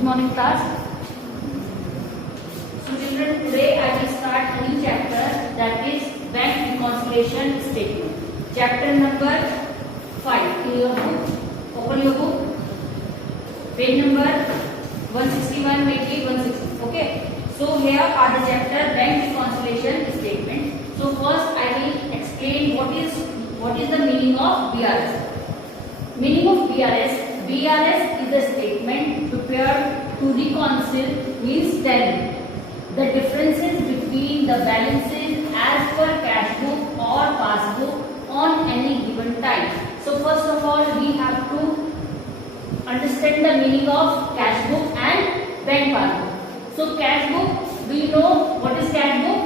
Good morning, class. So children, today I will start a new chapter, that is bank reconciliation statement. Chapter number 5 in your book. Open your book. Page number 161, maybe 160. Okay. So here are the chapter bank reconciliation statement. So first I will explain what is the meaning of BRS. Meaning of BRS. BRS is a statement prepared to reconcile, means tell the differences between the balances as per cash book or passbook on any given time. So first of all we have to understand the meaning of cash book and bank passbook. So cash book, do you know what is cash book?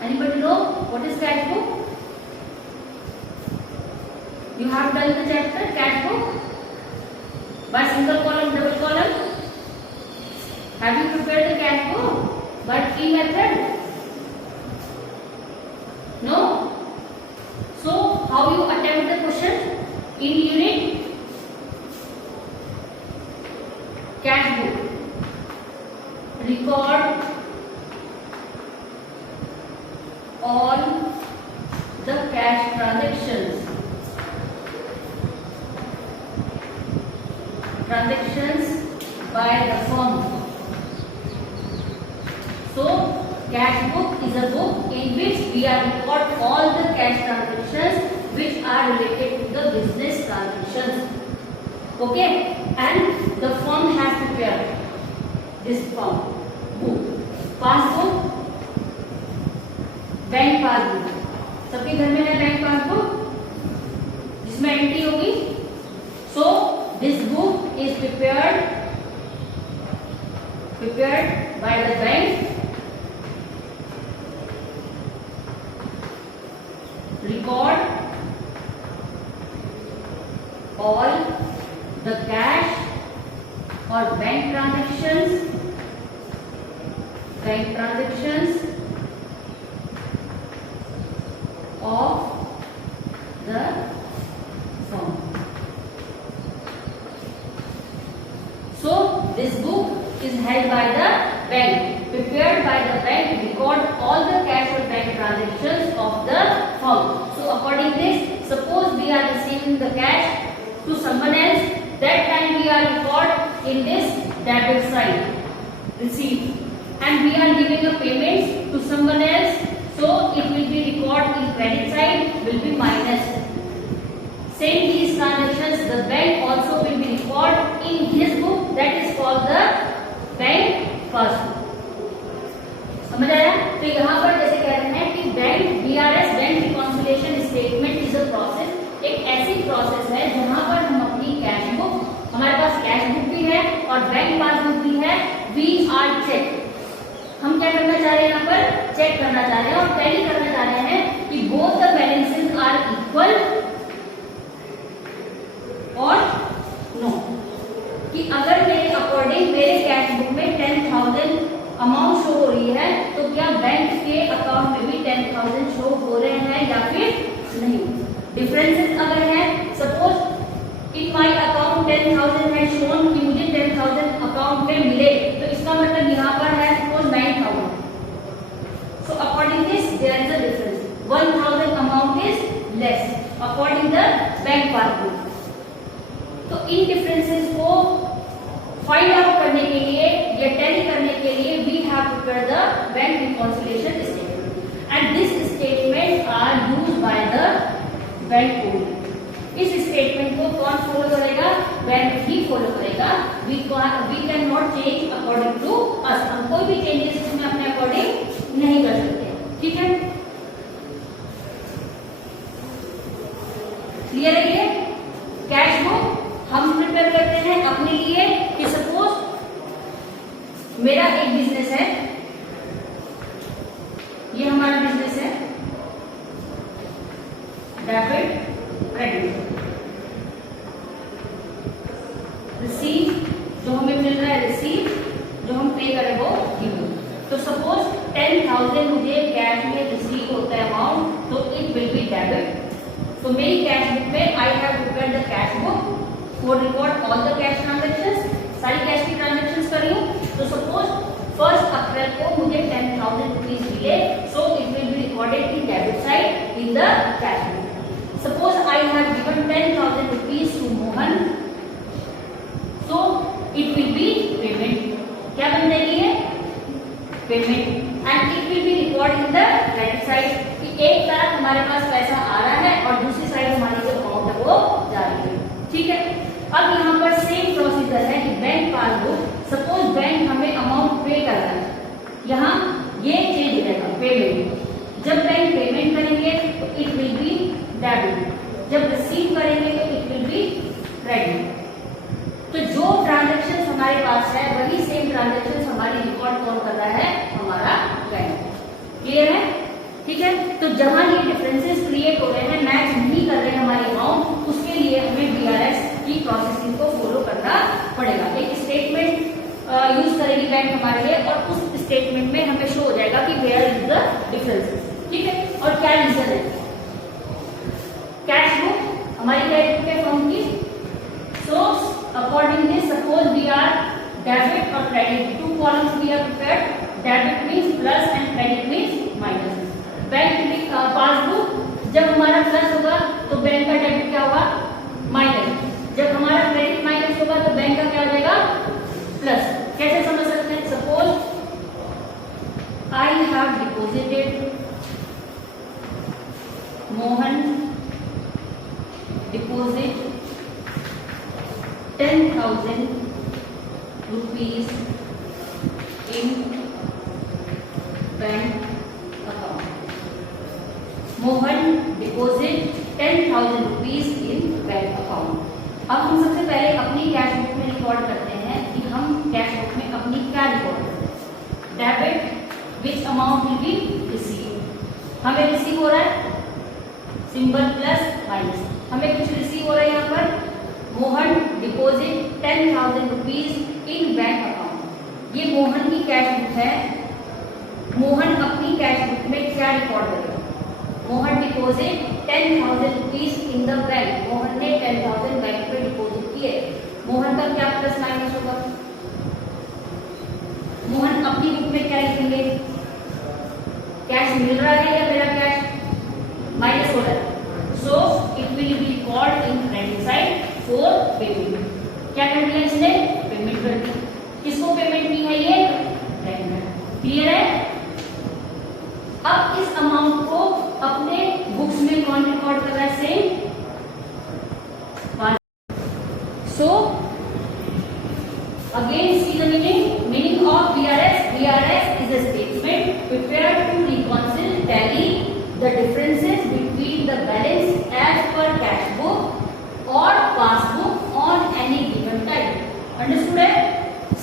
Anybody know what is cash book? You have done the chapter cash book by single column, double column. Have you prepared the cash book by key method? No. So how you attempt the question in unit cash book? Record all the cash transactions by the firm. So cash book is a book in which we are record all the cash transactions which are related to the business transactions. Okay, and the firm has prepared this form book. Passbook, bank passbook, सबके घर में है bank passbook जिसमें entry होगी. So this book is prepared by the bank, record all the cash or bank transactions of the firm. So this book is held by the bank, prepared by the bank to record all the cash or bank transactions of the firm. So according to this, suppose we are receiving the cash to someone else, that time we are record in this debit side, receipt, and we are giving a payment to someone else, so it will be record in credit side, will be minus. Same these transactions the bank also will be record in his book, that is called the bank passbook. समझ आया? तो यहाँ पर जैसे कह रहे हैं कि bank BRS bank reconciliation statement is a process, एक ऐसी प्रोसेस है जहाँ पर हम अपनी कैश बुक, हमारे पास कैश बुक भी है और बैंक पासबुक भी है, वी आर चेक. हम क्या करना चाह रहे हैं? यहाँ पर चेक करना चाह रहे हैं और टैली करना चाह रहे हैं कि both the balances are equal और नो, कि अगर मेरे अकॉर्डिंग मेरे कैश बुक में 10,000 अमाउंट शो हो रही है तो क्या बैंक के अकाउंट में भी 10,000 शो हो रहे हैं या फिर नहीं. डिफरेंसेस अगर है, सपोज इन माय अकाउंट 10,000 है शोन कि मुझे 10,000 अकाउंट में मिले, तो इसका मतलब यहाँ पर है suppose 9,000. So according this there is a difference, 1,000 amount is less according the bank passbook. तो इन डिफरेंसेस को फाइंड आउट करने के लिए या टैली करने के लिए we have prepared the bank reconciliation statement and this statement are used by the bank only. इस स्टेटमेंट को कौन फॉलो करेगा? बैंक ही फॉलो करेगा. We can not change according to us. हम कोई भी चेंजेस इसमें अपने अकॉर्डिंग नहीं कर सकते. ठीक है, क्लियर है? ये कैश बुक हम प्रिपेयर करते हैं अपने लिए कि सपोज मेरा एक बिजनेस है, ये हमारा बिजनेस है, डेबिट क्रेडिट, रिसीव जो हमें मिल रहा है, रिसीव जो हम पे करें वो गिव. तो सपोज 10,000 मुझे कैश में रिसीव होता है अमाउंट, तो इट विल बी डेबिट. तो मेरी कैश बुक में I have prepared the cash book for record all the cash transactions सारी कैश की ट्रांजेक्शन कर रही हूँ। तो सपोज 1 अप्रैल को मुझे 10,000 रुपीज मिले, so it will be recorded in debit side in the cash book. Suppose I have given 10,000 rupees to Mohan, so it will be payment. क्या बन जाएगी ये? Payment. And it will be record in the credit side कि एक तरफ हमारे पास पैसा आ रहा है और दूसरी साइड हमारी जो अमाउंट है वो जा रही है। ठीक है, अब यहाँ पर सेम प्रोसीजर है कि बैंक पासबुक, सपोज बैंक हमें अमाउंट पे कर रहा है, यहाँ ये चेंज हो जाएगा पेमेंट। जब बैंक पेमेंट करेंगे तो इट विल बी डेबिट, जब रिसीव करेंगे तो इट विल बी क्रेडिट। तो जो ट्रांजेक्शन हमारे पास है वही सेम ट्रांजेक्शन हमारी रिकॉर्ड कौन कर रहा है? हमारा बैंक। क्लियर है? ठीक है, तो जहां ये डिफरेंसेस क्रिएट हो रहे हैं, मैच नहीं कर रहे हैं हमारी अमाउंट, उसके लिए हमें बीआरएस की प्रोसेसिंग को फॉलो करना पड़ेगा। एक स्टेटमेंट यूज करेगी बैंक हमारे लिए और उस स्टेटमेंट में हमें शो हो जाएगा कि वेयर इज द डिफरेंसेस। ठीक है, और क्या रीजन है? कैश बुक हमारी कैश बुक है फर्म की, सो accordingly suppose we are debit or credit, two columns we have prepared, debit means plus and credit means minus। Bank passbook जब हमारा प्लस होगा तो बैंक का डेबिट क्या होगा? माइनस। जब हमारा क्रेडिट माइनस होगा तो बैंक का क्या हो जाएगा? प्लस। कैसे समझ सकते हैं? Suppose I have deposited, Mohan deposit 10,000 rupees in bank account। Mohan deposit 10,000 rupees in bank account. अब हम सबसे पहले अपनी कैश बुक में रिकॉर्ड करते हैं कि हम कैश बुक में अपनी क्या रिकॉर्ड करते हैं। Debit which amount will be receive, हमें रिसीव हो रहा है सिंबल प्लस माइनस, हमें कुछ रिसीव हो रहा है यहाँ पर। Mohan deposit 10,000 rupees in bank account, ये मोहन की कैश बुक है। मोहन अपनी कैश बुक में क्या रिकॉर्ड करेगा? Mohan deposit 10,000 rupees in the bank, Mohan ने 10,000 बैंक पे डिपोजिट किए। मोहन का क्या प्लस माइनस होगा? मोहन अपनी बुक में क्या लिखेंगे? कैश मिल रहा है या मेरा कैश माइनस हो रहा है? So it will be record in credit side for payment. क्या कर दिया इसने? पेमेंट कर दिया। किसको पेमेंट की है ये? क्लियर है? अब इस अमाउंट को अपने बुक्स में कौन रिकॉर्ड कर रहा है? Same. So again see the meaning of BRS. BRS is a statement prepared to reconcile, tally the differences between the balance as per cash book or passbook on any given time। Understood है?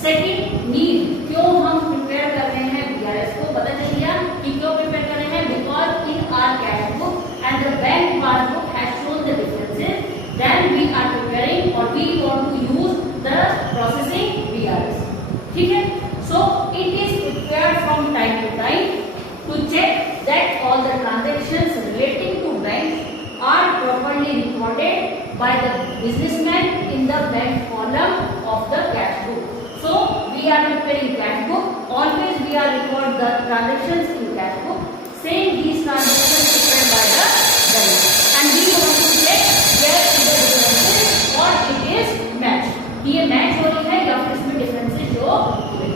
Second need, क्यों हम prepare कर रहे हैं BRS को? पता चल गया कि क्यों प्रिपेयर कर रहे हैं? Because in our cash book and the bank passbook has shown the differences, then we are preparing और we want to use the processing BRS. ठीक है, so it is prepared from time to time to check that all the transactions relating to bank are properly recorded by the businessman in the bank column of the cash book. So we are preparing cash book. Always we are record the transactions in cash book. Same these transactions prepared by the bank, and we want to check where is the differences or it is match. ये match हो रही है या फिर इसमें differences जो हुए।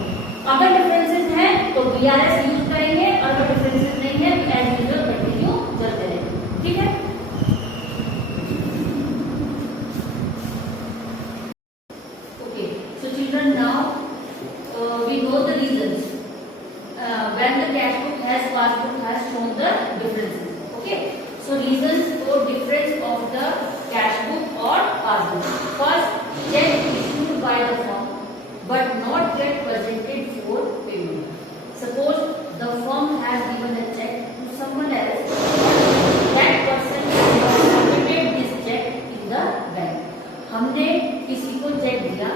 अगर डिफरेंसेस हैं तो बीआरएस यूज करेंगे और अगर डिफरेंसेस नहीं है तो एज यूजुअल कंटिन्यू चलते रहेंगे। ठीक है, okay. So children, now we know the reasons when the cash book has passbook has shown the differences. Okay, so reasons for difference of the cash book और passbook. First, cheque issued by the firm but not yet presented for payment. Suppose the firm has given a check to someone else, that person has not submitted this check in the bank. हमने किसी को check दिया,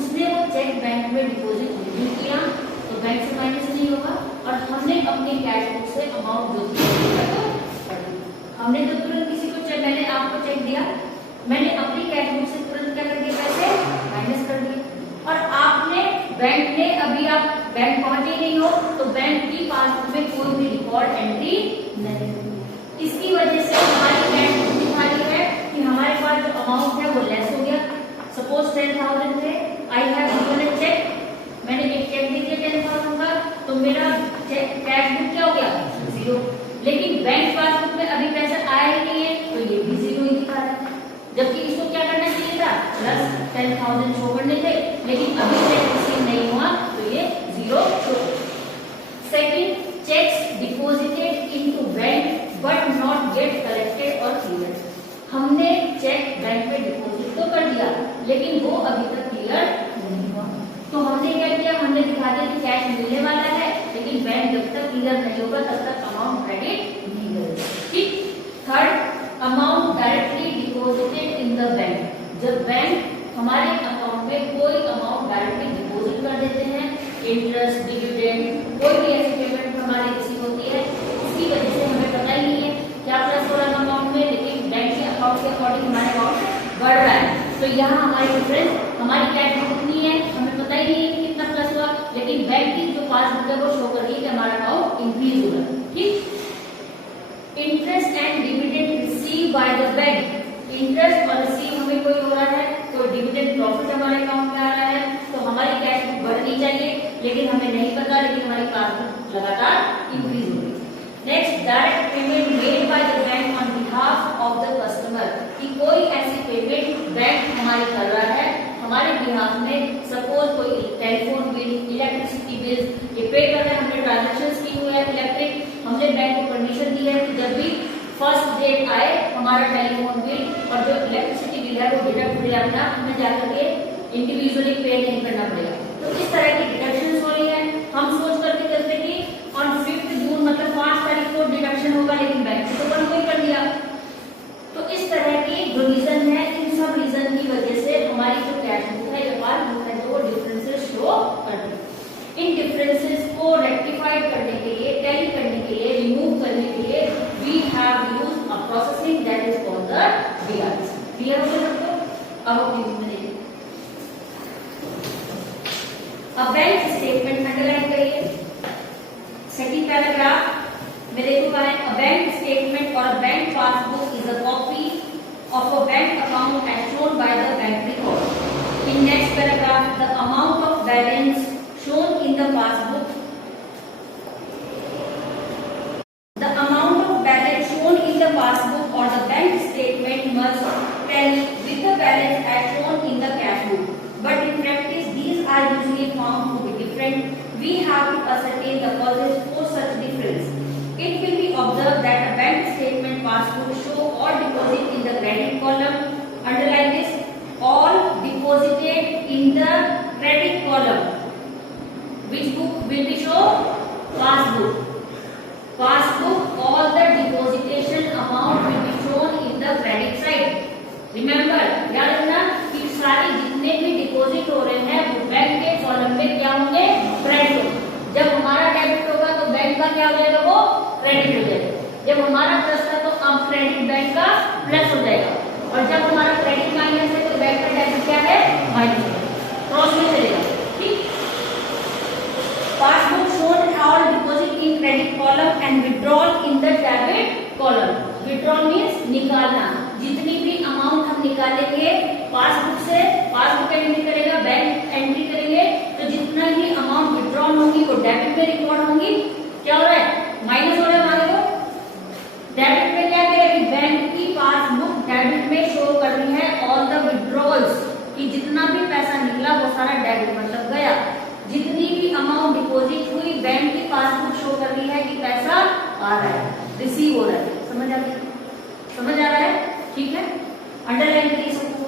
उसने वो cheque bank में deposit नहीं किया तो बैंक से माइनस नहीं होगा, और हमने अपनी कैश बुक से अमाउंट जो थी हमने तो तुरंत किसी को चेक, मैंने आपको चेक दिया, मैंने अपनी कैश बुक से तुरंत क्या कर दिया? पैसे माइनस कर दिए। और बैंक ने अभी आप बैंक पहुंचे नहीं हो तो बैंक की पासबुक में कोई भी रिकॉर्ड एंट्री नहीं हुई। इसकी वजह से हमारी बैंक दिखा रही है कि हमारे पास जो अमाउंट है वो लेस हो गया। सपोज 10,000 थे, I have given a cheque, मैंने एक चेक दे दिया 10,000 का, तो मेरा कैश बुक क्या हो गया 0। लेकिन बैंक पासबुक में अभी पैसा आया ही नहीं है तो ये भी 0 ही दिखा रहा है, जबकि इसको क्या करना चाहिए था प्लस 10,000 शो करने थे, लेकिन अभी चेक रिसीव नहीं हुआ तो ये 0 show. Second, checks deposited into bank but not gate collected और क्लियर। हमने चेक बैंक में डिपॉजिट तो कर दिया लेकिन वो अभी तक क्लियर नहीं हुआ, तो हमने क्या किया, हमने दिखा दिया कि कैश मिलने वाला है लेकिन बैंक जब तक क्लियर नहीं होगा तब तक अमाउंट क्रेडिट नहीं करेगा। ठीक। Third, amount directly deposited in the bank. जब बैंक हमारे अकाउंट में कोई अमाउंट डायरेक्टली डिपॉजिट कर देते हैं, इंटरेस्ट, डिविडेंड, कोई भी ऐसी पेमेंट हमारी रिसीव होती है, इसकी वजह से हमें पता ही नहीं है क्या प्लस हो रहा है अमाउंट में, लेकिन बैंक के अकाउंट के अकॉर्डिंग हमारे अकाउंट बढ़ रहा है, तो यहाँ हमारी डिफरेंस, हमारी कैश बुक कितनी है हमें पता ही नहीं है कि कितना प्लस हुआ, लेकिन बैंक की जो पासबुक है वो शो कर रही है कि हमारा अकाउंट इंक्रीज हो रहा है। ठीक। Interest and dividend receive by the bank. Interest और रिसीव हमें कोई हो रहा है, कोई डिविडेंड प्रॉफिट हमारे अकाउंट में आ रहा है, तो हमारी कैश बुक बढ़नी चाहिए लेकिन हमें नहीं पता, लेकिन हमारी पासबुक लगातार इंक्रीज हो रही है। Next, direct payment made by the bank on behalf of the customer. कि कोई ऐसी पेमेंट बैंक हमारी कर रहा है हमारे बिहाफ में, सपोज कोई टेलीफोन बिल, इलेक्ट्रिसिटी बिल, ये पे कर रहे हैं, हमने ट्रांजेक्शन की हुई है इलेक्ट्रिक, हमने बैंक को परमिशन दी है कि जब भी फर्स्ट डेट आए हमारा टेलीफोन बिल और जो इलेक्ट्रिसिटी बिल है वो डिडक्ट हो जाना, हमें जाकर के इंडिविजुअली पे नहीं करना पड़ेगा। तो इस तरह की डिडक्शन हो रही है, हम सोच करके चलते कि ऑन 5 जून मतलब 5 तारीख को डिडक्शन होगा, लेकिन बैंक ने तो बंद कर दिया। तो इस तरह की जो रीजन है, इन सब रीजन की वजह से हमारी जो कैश बुक है, व्यापार बुक है, जो डिफरेंसेस शो करती है। इन डिफरेंसेस को रेक्टिफाइड करने के लिए, टैली करने के लिए, रिमूव करने के लिए we have used a processing that is called the DRC। Clear हो गया सबको? अब टीवी में देखिए, अब बैंक स्टेटमेंट अंडरलाइन करिए। सेकंड पैराग्राफ में देखो है, अ बैंक स्टेटमेंट और a bank passbook is a copy of a bank account as shown by the bank record. In next paragraph, the amount of balance shown in the passbook, the amount of balance shown in the passbook or the bank statement must tally with the balance as shown in the cash book. But in practice, these are usually found to be different. We have to ascertain the causes for such difference. It will be observed that a bank statement, passbook show all deposit in the credit column. Underline this, all deposited in the credit column. Which book will be show? Passbook. Passbook, all the depositation amount will be shown in the credit side. Remember, याद रखना कि सारे जितने भी deposit हो रहे हैं वो बैंक के कॉलम में क्या होंगे? क्रेडिट होंगे। जब हमारा डेबिट होगा तो बैंक का क्या हो जाएगा? वो क्रेडिट हो जाएगा। जब हमारा प्लस था तो अब क्रेडिट बैंक का प्लस हो जाएगा, और जब हमारा क्रेडिट माइनस है तो बैंक का डेबिट क्या है? माइनस है, क्रॉस में चलेगा। ठीक। Passbook showed all deposit in credit column and withdrawal in the debit column. Withdrawal means निकालना, जितनी भी अमाउंट हम निकालेंगे पासबुक से, पासबुक एंट्री करेगा, बैंक एंट्री करेंगे, तो जितना ही अमाउंट विड्रॉल होगी वो डेबिट में रिकॉर्ड होंगी। क्या हो रहा है? माइनस हो रहा है हमारे को। डेबिट में क्या करेगी? बैंक की पासबुक डेबिट में शो कर रही है ऑल द विड्रॉल्स, कि जितना भी पैसा निकला वो सारा डेबिट मतलब गया। जितनी भी अमाउंट डिपॉजिट हुई बैंक की पासबुक शो कर रही है कि पैसा आ रहा है, रिसीव हो रहा है। समझ आ गई? समझ आ रहा है? ठीक है, अंडरलाइन करिए सबको।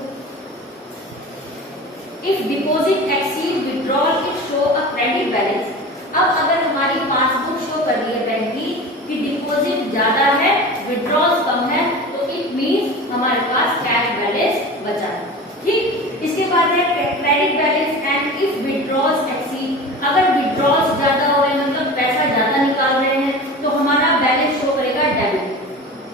If deposit exceed withdrawal it show a credit balance. अब अगर हमारी पासबुक शो कर रही है बैंक की कि डिपॉजिट ज्यादा है, विड्रॉल्स कम है, तो इट मींस हमारे पास कैश बैलेंस बचा है। ठीक। इसके बाद है credit balance and if withdrawals exceed. अगर विड्रॉल्स ज्यादा हो रहे हैं मतलब पैसा ज्यादा निकाल रहे हैं तो हमारा बैलेंस शो करेगा डेबिट।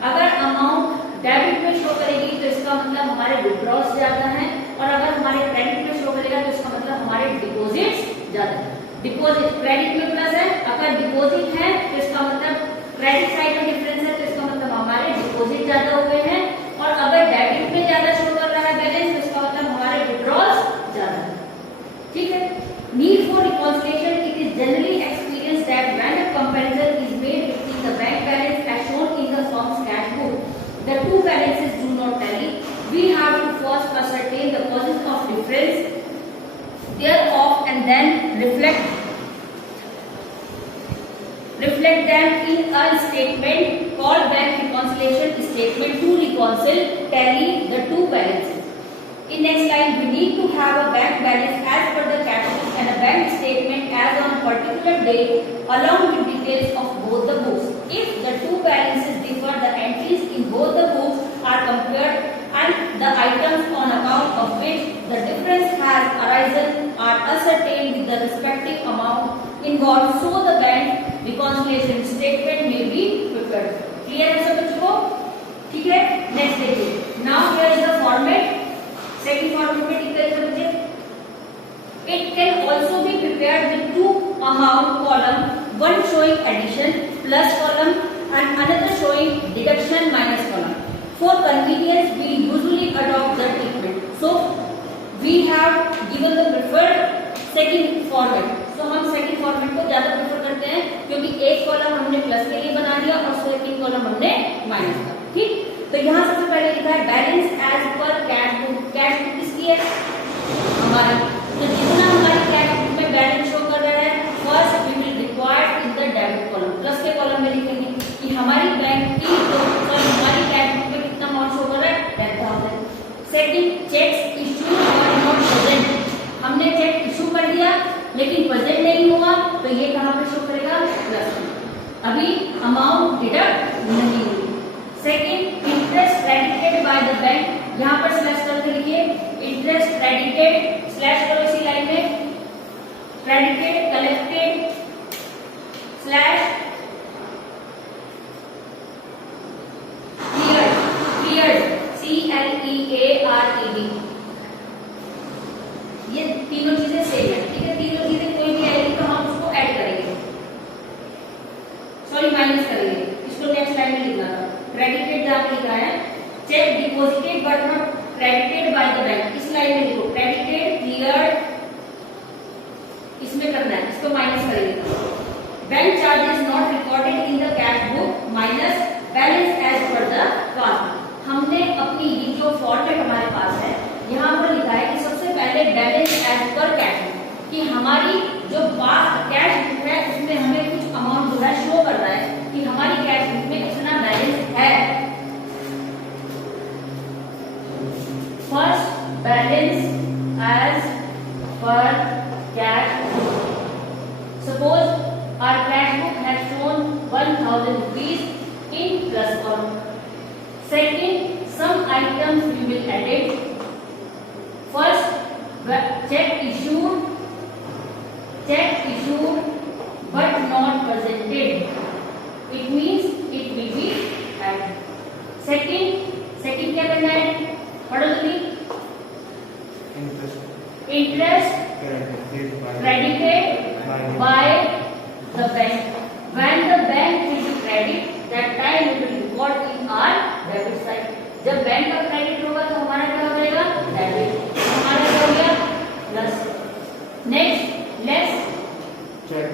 अगर अमाउंट डेबिट में शो करेगी तो इसका हमारे विड्रॉल्स ज्यादा हैं, और अगर हमारे क्रेडिट में शो करेगा तो इसका मतलब हमारे डिपॉजिट्स ज्यादा। डिपॉजिट क्रेडिट में प्लस है, अगर डिपॉजिट है तो इसका मतलब क्रेडिट साइड में डिफरेंस है, तो इसका मतलब हमारे डिपॉजिट ज्यादा हुए हैं। और अगर डेबिट में ज्यादा शो कर रहा है बैलेंस, तो इसका मतलब हमारे विड्रॉल्स ज्यादा है। ठीक है। Need for reconciliation, it is generally experience that when a comparison is made between the bank balance as shown in the firm's cash book, the two balances do not tally. We have to first ascertain the causes of difference thereof and then reflect them in a statement called bank reconciliation statement to reconcile tally the two balances. In next line, we need to have a bank balance as per the cash book and a bank statement as on particular date along with details of both the books. If the two balances differ, the entries in both the books are compared and the items on account of which the difference has arisen are ascertained with the respective amount involved, so the bank reconciliation statement may be prepared. Clear है सब बच्चों को? ठीक है। Next देखिए, now here is the format. Second format में ठीक है बच्चे, it can also be prepared with two amount column, one showing addition plus column and another showing deduction minus column. For convenience, we usually adopt the treatment. So we have given the preferred second format. So हम second format को ज्यादा prefer करते हैं क्योंकि एक column हमने plus के लिए बना दिया और सेकंड कॉलम हमने माइनस का। ठीक, तो यहाँ सबसे पहले लिखा है balance as per cash book. Cash book किसकी है? हमारी। तो जितना हमारी कैश बुक में बैलेंस शो कर रहा है, first we will required in the debit column, plus के कॉलम में लिखेंगे कि हमारी बैंक की हमारी कैश बुक में कितना अमाउंट शो कर रहा है, 10,000। सेकंड, चेक्स इशू और नॉट प्रेजेंट, हमने चेक इशू कर दिया लेकिन प्रेजेंट नहीं हुआ, तो ये कहाँ पे शो करेगा? प्लस। अभी अमाउंट डिडक्ट नहीं हुई। Second, interest credited bye the bank, यहाँ पर स्लैश करके लिखिए इंटरेस्ट क्रेडिटेड, स्लैश करो इसी लाइन में, credited collected slash cleared CLEARED। ये तीनों चीजें सेम है। ठीक है, तीनों चीजें कोई भी आएगी तो हम उसको ऐड करेंगे, सॉरी माइनस करेंगे। इसको नेक्स्ट लाइन में लिखना था। क्रेडिटेड जहाँ लिखा है check deposited but not credited bye the bank, इस लाइन में लिखो क्रेडिटेड क्लियर्ड, इसमें करना है, इसको माइनस करेंगे। Bank charges not recorded in the cash book minus balance as per the card. हमने अपनी ये जो फॉर्मेट हमारे पास है यहाँ पर लिखा है कि सबसे पहले balance as per cash book, कि हमारी जो पास कैश बुक है उसमें हमें कुछ अमाउंट जो है शो कर रहा है कि हमारी कैश बुक में इतना बैलेंस है। First balance as per cash book, suppose our cash book has shown 1,000 rupees in plus column. Second, some items we will edit. First, check issued but not presented, it means it will be added. Second क्या करना है? पढ़ो जल्दी। Interest credited by the bank. When the bank will be credit, that time we will record in our debit side. जब bank का credit होगा तो हमारा क्या हो जाएगा? डेबिट। हमारा क्या हो गया? Plus. Next, less check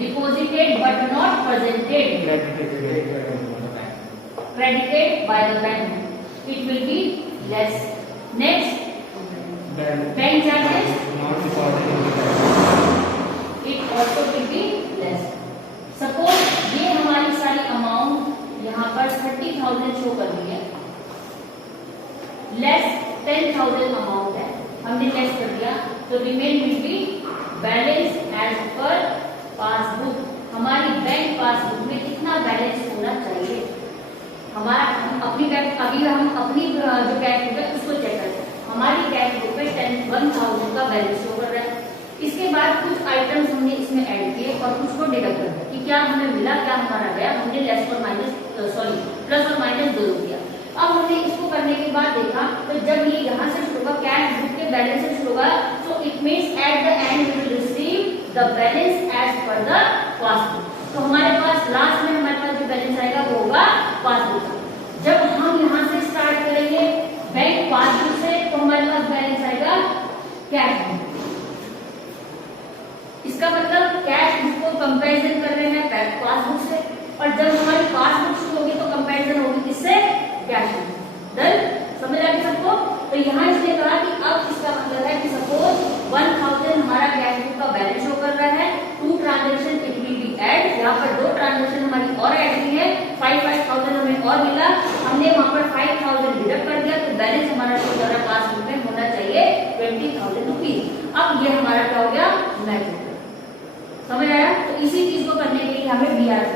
deposited but not presented, credited by the bank, it will be less. Next, bank charges not recorded in the bank, it also will be less. Suppose ये हमारी सारी amount यहाँ पर 30,000 show कर रही है, less 10,000 amount है, हमने लेस कर दिया, तो remain will be balance as per passbook. हमारी बैंक पासबुक में कितना बैलेंस होना चाहिए, हमारा अपनी बैंक, अभी हम अपनी जो कैश बुक है उसको चेक करते हैं। हमारी कैश बुक में 1,000 का बैलेंस शो कर रहा है। इसके बाद कुछ आइटम्स हमने इसमें ऐड किए और कुछ को डिडक्ट कर दिया कि क्या हमें मिला, क्या हमारा गया, हमने लेस और माइनस प्लस और माइनस दोनों किया। अब हमने इसको करने के बाद देखा तो जब ये यहाँ से शुरू होगा, कैश बुक के बैलेंस से शुरू होगा, तो it means at the end we will receive the balance as per the passbook. तो हमारे पास लास्ट में हमारे पास जो बैलेंस आएगा वो होगा पासबुक। जब हम यहाँ से स्टार्ट करेंगे बैंक पासबुक से, तो हमारे पास बैलेंस आएगा कैश बुक। इसका मतलब कैश बुक को कंपैरिजन कर रहे हैं पासबुक से, और जब हमारी पासबुक शुरू होगी तो कंपैरिजन होगी किससे? Cash book. डन? समझ आ गया सबको? तो यहाँ इसने कहा कि अब इसका मतलब है कि सपोज 1000 हमारा कैश बुक का बैलेंस शो कर रहा है, 2 transaction it will be add, यहाँ पर 2 ट्रांजेक्शन हमारी और ऐड हुई है, 5000 हमें और मिला, हमने वहां पर 5000 डिडक्ट कर दिया, तो बैलेंस हमारा शो कर रहा पासबुक में होना चाहिए 20,000 रुपीज। अब ये हमारा क्या हो गया? मैच हो गया। समझ आया? तो इसी चीज को करने के लिए हमें BRS